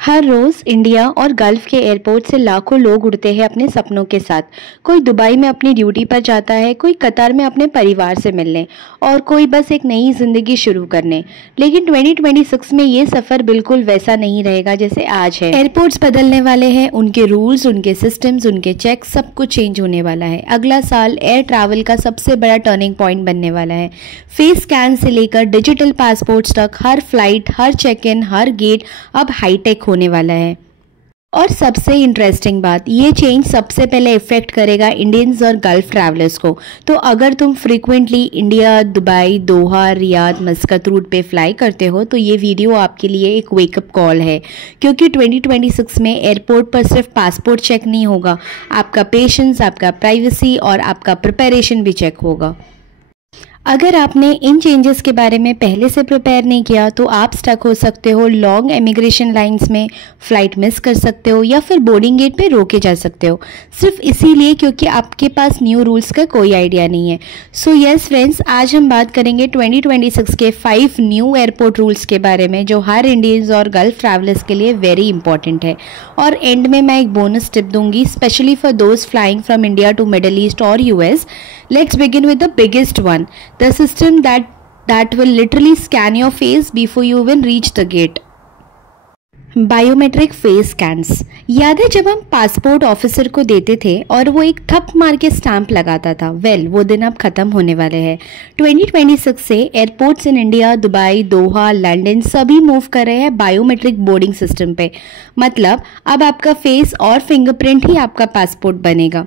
हर रोज India और gulf के airport से लाखों लोग उड़ते हैं अपने सपनों के साथ। कोई दुबई में अपनी ड्यूटी पर जाता है, कोई कतार में अपने परिवार से मिलने और कोई बस एक नई जिंदगी शुरू करने। लेकिन 2026 में ये सफर बिल्कुल वैसा नहीं रहेगा जैसे आज है। एयरपोर्ट्स बदलने वाले हैं, उनके रूल्स, उनके सिस्टम्स, उनके चेक, सब कुछ चेंज होने वाला है। अगला साल एयर ट्रैवल का सबसे बड़ा टर्निंग पॉइंट बनने वाला है। फेस स्कैन से लेकर डिजिटल पासपोर्ट्स तक हर फ्लाइट, हर चेक इन, हर गेट अब हाईटेक होने वाला है। और सबसे इंटरेस्टिंग बात, ये चेंज सबसे पहले इफेक्ट करेगा इंडियंस और गल्फ ट्रैवलर्स को। तो अगर तुम फ्रीक्वेंटली इंडिया, दुबई, दोहा, रियाद, मस्कत रूट पे फ्लाई करते हो तो ये वीडियो आपके लिए एक वेकअप कॉल है, क्योंकि 2026 में एयरपोर्ट पर सिर्फ पासपोर्ट चेक नहीं होगा, आपका पेशेंस, आपका प्राइवेसी और आपका प्रिपरेशन भी चेक होगा। अगर आपने इन चेंजेस के बारे में पहले से प्रिपेयर नहीं किया तो आप स्टक हो सकते हो लॉन्ग इमिग्रेशन लाइंस में, फ्लाइट मिस कर सकते हो या फिर बोर्डिंग गेट पे रोके जा सकते हो, सिर्फ इसीलिए क्योंकि आपके पास न्यू रूल्स का कोई आइडिया नहीं है। सो यस फ्रेंड्स, आज हम बात करेंगे 2026 के 5 न्यू एयरपोर्ट रूल्स के बारे में जो हर इंडियंस और गल्फ ट्रैवलर्स के लिए वेरी इंपॉर्टेंट है। और एंड में मैं एक बोनस टिप दूंगी specially for those flying from India to Middle East और US. Let's begin with the biggest one, the system that will literally scan your face before you even reach the gate. Biometric face scans. याद है जब हम passport officer को देते थे और वो एक थप मार के स्टैंप लगाता था? वो दिन अब खत्म होने वाले हैं। 2026 से airports in India, Dubai, Doha, London सभी मूव कर रहे हैं बायोमेट्रिक बोर्डिंग सिस्टम पे। मतलब अब आपका फेस और फिंगरप्रिंट ही आपका पासपोर्ट बनेगा।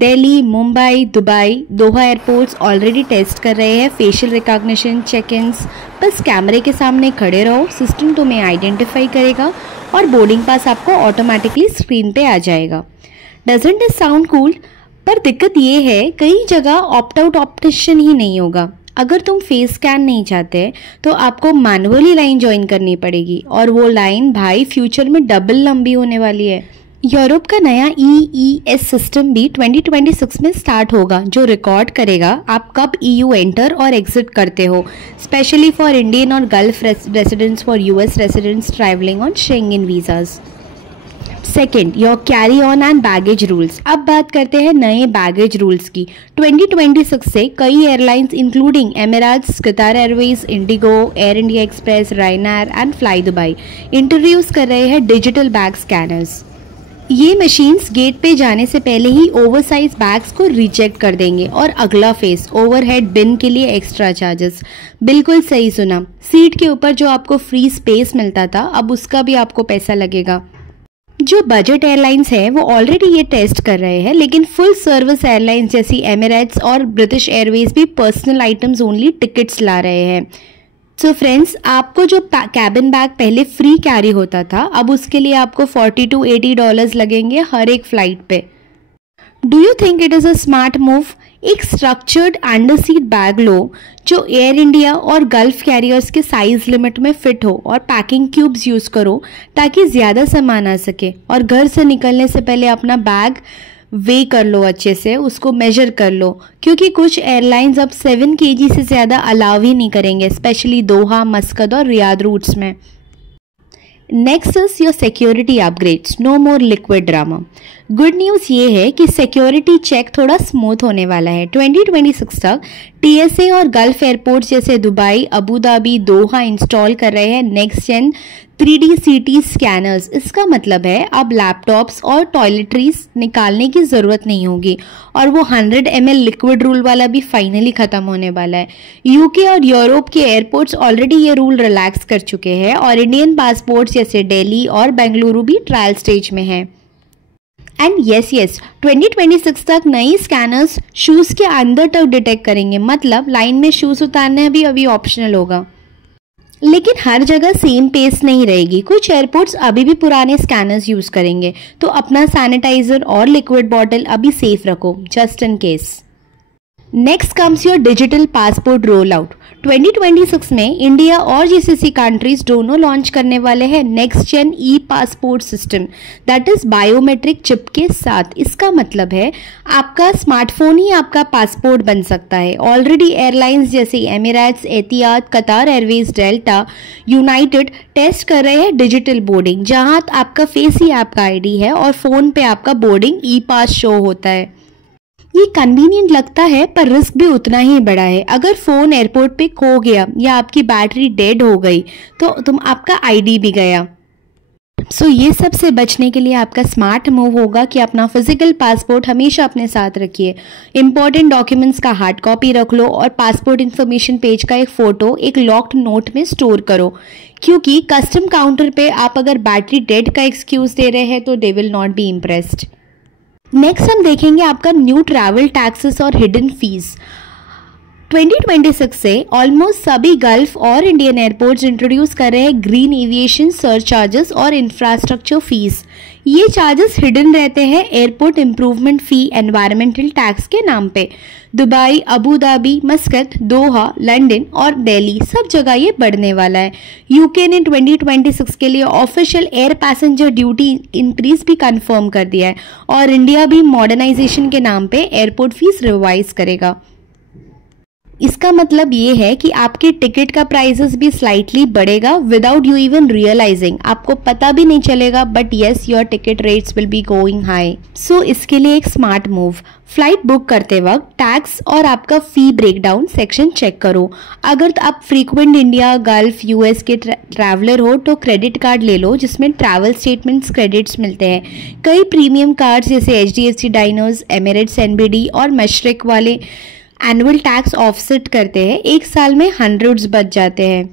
दिल्ली, मुंबई, दुबई, दोहा एयरपोर्ट्स ऑलरेडी टेस्ट कर रहे हैं फेशियल रिकॉग्निशन, चेक-इन्स। बस कैमरे के सामने खड़े रहो, सिस्टम तुम्हें आइडेंटिफाई करेगा और बोर्डिंग पास आपको ऑटोमेटिकली स्क्रीन पे आ जाएगा। Doesn't it sound cool? पर दिक्कत ये है, कई जगह ऑप्ट आउट ऑप्शन ही नहीं होगा। अगर तुम फेस स्कैन नहीं चाहते तो आपको मैनुअली लाइन ज्वाइन करनी पड़ेगी और वो लाइन भाई फ्यूचर में डबल लंबी होने वाली है। यूरोप का नया EES सिस्टम भी 2026 में स्टार्ट होगा जो रिकॉर्ड करेगा आप कब EU एंटर और एग्जिट करते हो, स्पेशली फॉर इंडियन और gulf residents, for US residents travelling on Schengen visas. Second, your carry on and baggage rules. अब बात करते हैं नए बैगेज रूल्स की। 2026 से कई airlines including Emirates, Qatar Airways, IndiGo, Air India Express, Ryanair and Fly Dubai introduce कर रहे हैं डिजिटल बैग स्कैनर्स। ये मशीन्स गेट पे जाने से पहले ही ओवरसाइज बैग्स को रिजेक्ट कर देंगे। और अगला फेस, ओवरहेड बिन के लिए एक्स्ट्रा चार्जेस। बिल्कुल सही सुना, सीट के ऊपर जो आपको फ्री स्पेस मिलता था अब उसका भी आपको पैसा लगेगा। जो बजट एयरलाइंस है वो ऑलरेडी ये टेस्ट कर रहे हैं, लेकिन फुल सर्विस एयरलाइंस जैसी एमिरेट्स और ब्रिटिश एयरवेज भी पर्सनल आइटम्स ओनली टिकट्स ला रहे हैं। सो फ्रेंड्स, आपको जो कैबिन बैग पहले फ्री कैरी होता था अब उसके लिए आपको $40 to $80 लगेंगे हर एक फ्लाइट पे। Do you think it is a smart move? एक स्ट्रक्चर्ड अंडर सीट बैग लो जो एयर इंडिया और गल्फ कैरियर्स के साइज लिमिट में फिट हो और पैकिंग क्यूब्स यूज़ करो ताकि ज़्यादा सामान आ सके। और घर से निकलने से पहले अपना बैग वे कर लो, अच्छे से उसको मेजर कर लो, क्योंकि कुछ एयरलाइंस अब 7 kg से ज़्यादा अलाउ ही नहीं करेंगे, स्पेशली दोहा, मस्कत और रियाद रूट्स में। Next is your security upgrades, no more liquid drama. Good news ये है कि सिक्योरिटी चेक थोड़ा स्मूथ होने वाला है। 2026 तक TSA और गल्फ एयरपोर्ट्स जैसे दुबई, अबू धाबी, दोहा इंस्टॉल कर रहे हैं नेक्स्ट जेन 3D CT स्कैनर्स। इसका मतलब है अब लैपटॉप्स और टॉयलेटरीज निकालने की ज़रूरत नहीं होगी और वो 100 ml लिक्विड रूल वाला भी फाइनली ख़त्म होने वाला है। UK और यूरोप के एयरपोर्ट्स ऑलरेडी ये रूल रिलैक्स कर चुके हैं और इंडियन पासपोर्ट्स जैसे दिल्ली और बेंगलुरु भी ट्रायल स्टेज में है। एंड यस 2026 तक नई स्कैनर्स शूज़ के अंदर तक डिटेक्ट करेंगे, मतलब लाइन में शूज़ उतारना भी अभी ऑप्शनल होगा। लेकिन हर जगह सेम पेस नहीं रहेगी, कुछ एयरपोर्ट्स अभी भी पुराने स्कैनर्स यूज़ करेंगे, तो अपना सैनिटाइजर और लिक्विड बॉटल अभी सेफ रखो just in case. Next comes your digital passport roll out. 2026 में इंडिया और जीसीसी कंट्रीज दोनों लॉन्च करने वाले हैं next gen e passport system, that is biometric chip के साथ। इसका मतलब है आपका स्मार्टफोन ही आपका पासपोर्ट बन सकता है। ऑलरेडी एयरलाइंस जैसे एमिरेट्स, एतिहाद, कतार एयरवेज, डेल्टा, यूनाइटेड टेस्ट कर रहे हैं डिजिटल बोर्डिंग, जहां आपका फेस ही आपका आईडी है और फोन पे आपका बोर्डिंग ई पास शो होता है। ये कन्वीनियंट लगता है पर रिस्क भी उतना ही बड़ा है। अगर फोन एयरपोर्ट पे खो गया या आपकी बैटरी डेड हो गई तो आपका आईडी भी गया। सो ये सब से बचने के लिए आपका स्मार्ट मूव होगा कि अपना फिजिकल पासपोर्ट हमेशा अपने साथ रखिए। इंपॉर्टेंट डॉक्यूमेंट्स का हार्ड कॉपी रख लो और पासपोर्ट इन्फॉर्मेशन पेज का एक फोटो एक लॉक्ड नोट में स्टोर करो, क्योंकि कस्टम काउंटर पे आप अगर बैटरी डेड का एक्सक्यूज दे रहे हैं तो they will not be impressed. Next हम देखेंगे आपका न्यू ट्रैवल टैक्सेस और हिडन फीस। 2026 से ऑलमोस्ट सभी गल्फ और इंडियन एयरपोर्ट्स इंट्रोड्यूस कर रहे हैं ग्रीन एविएशन सरचार्जेस और इंफ्रास्ट्रक्चर फीस। ये चार्जेस हिडन रहते हैं एयरपोर्ट इंप्रूवमेंट फी एनवायरमेंटल टैक्स के नाम पे। दुबई, अबू धाबी, मस्कत, दोहा, लंदन और दिल्ली सब जगह ये बढ़ने वाला है। यूके ने 2026 के लिए official air passenger duty increase भी कंफर्म कर दिया है और इंडिया भी मॉडर्नाइजेशन के नाम पे एयरपोर्ट फीस रिवाइज करेगा। इसका मतलब ये है कि आपके टिकट का प्राइसेस भी स्लाइटली बढ़ेगा विदाउट यू इवन रियलाइजिंग। आपको पता भी नहीं चलेगा, but yes your ticket rates will be going high. So इसके लिए एक स्मार्ट मूव, फ्लाइट बुक करते वक्त टैक्स और आपका फी ब्रेकडाउन सेक्शन चेक करो। अगर आप फ्रीक्वेंट इंडिया, गल्फ, यूएस के ट्रैवलर हो तो क्रेडिट कार्ड ले लो जिसमें ट्रैवल स्टेटमेंट्स क्रेडिट्स मिलते हैं। कई प्रीमियम कार्ड जैसे HDFC डायनर्स, एमिरेट्स, NBD और मशरक वाले एनुअल टैक्स ऑफसेट करते हैं, एक साल में हंड्रेड्स बच जाते हैं।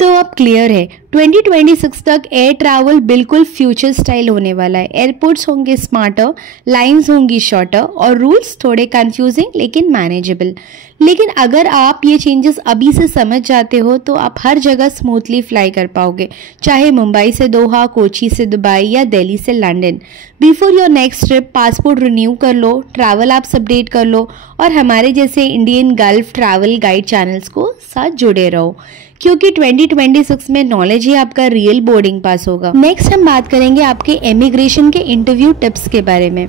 तो अब क्लियर है 2026 तक एयर ट्रैवल बिल्कुल फ्यूचर स्टाइल होने वाला है। एयरपोर्ट्स होंगे स्मार्टर, लाइंस होंगी शॉर्टर और रूल्स थोड़े कंफ्यूजिंग लेकिन मैनेजेबल। लेकिन अगर आप ये चेंजेस अभी से समझ जाते हो तो आप हर जगह स्मूथली फ्लाई कर पाओगे, चाहे मुंबई से दोहा, कोची से दुबई या दिल्ली से London. Before your next trip passport renew कर लो, ट्रैवल ऐप्स अपडेट कर लो और हमारे जैसे Indian gulf travel guide channels को साथ जुड़े रहो, क्योंकि 2026 में नॉलेज ही आपका रियल बोर्डिंग पास होगा। नेक्स्ट हम बात करेंगे आपके इमिग्रेशन के इंटरव्यू टिप्स के बारे में।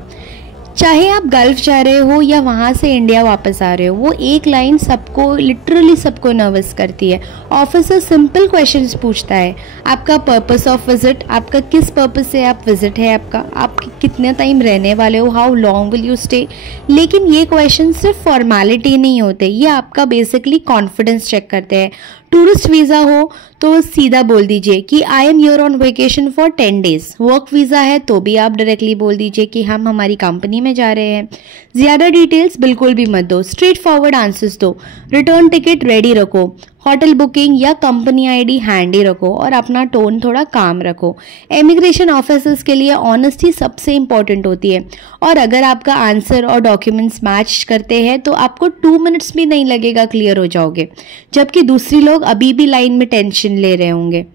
चाहे आप गल्फ जा रहे हो या वहाँ से इंडिया वापस आ रहे हो, वो एक लाइन सबको लिटरली सबको नर्वस करती है। ऑफिसर सिंपल क्वेश्चंस पूछता है, आपका पर्पस ऑफ विजिट, आपका किस पर्पस से आप विजिट है आपका, आप कितने टाइम रहने वाले हो, how long will you stay. लेकिन ये क्वेश्चन सिर्फ फॉर्मेलिटी नहीं होते, ये आपका बेसिकली कॉन्फिडेंस चेक करते हैं। टूरिस्ट वीज़ा हो तो सीधा बोल दीजिए कि I am you're on vacation for 10 days. Work visa है तो भी आप डायरेक्टली बोल दीजिए कि हम हमारी कंपनी में जा रहे हैं। ज़्यादा डिटेल्स बिल्कुल भी मत दो, स्ट्रेट फॉरवर्ड आंसर्स दो। रिटर्न टिकट रेडी रखो, होटल बुकिंग या कंपनी आईडी हैंडी रखो और अपना टोन थोड़ा काम रखो। इमिग्रेशन ऑफिसर्स के लिए ऑनेस्टी सबसे इंपॉर्टेंट होती है और अगर आपका आंसर और डॉक्यूमेंट्स मैच करते हैं तो आपको 2 मिनट्स भी नहीं लगेगा, क्लियर हो जाओगे, जबकि दूसरी लोग अभी भी लाइन में टेंशन ले रहे होंगे।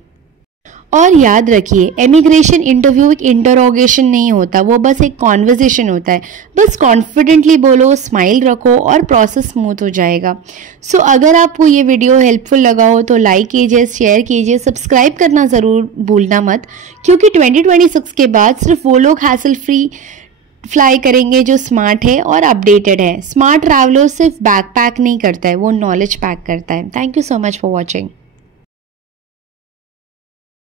और याद रखिए, इमिग्रेशन इंटरव्यू एक इंटरोगेशन नहीं होता, वो बस एक कॉन्वर्सेशन होता है। बस कॉन्फिडेंटली बोलो, स्माइल रखो और प्रोसेस स्मूथ हो जाएगा। सो अगर आपको ये वीडियो हेल्पफुल लगा हो तो लाइक कीजिए, शेयर कीजिए, सब्सक्राइब करना ज़रूर भूलना मत, क्योंकि 2026 के बाद सिर्फ वो लोग हैसल फ्री फ्लाई करेंगे जो स्मार्ट है और अपडेटेड है। स्मार्ट ट्रैवलर सिर्फ बैकपैक नहीं करता है, वो नॉलेज पैक करता है। Thank you so much for watching.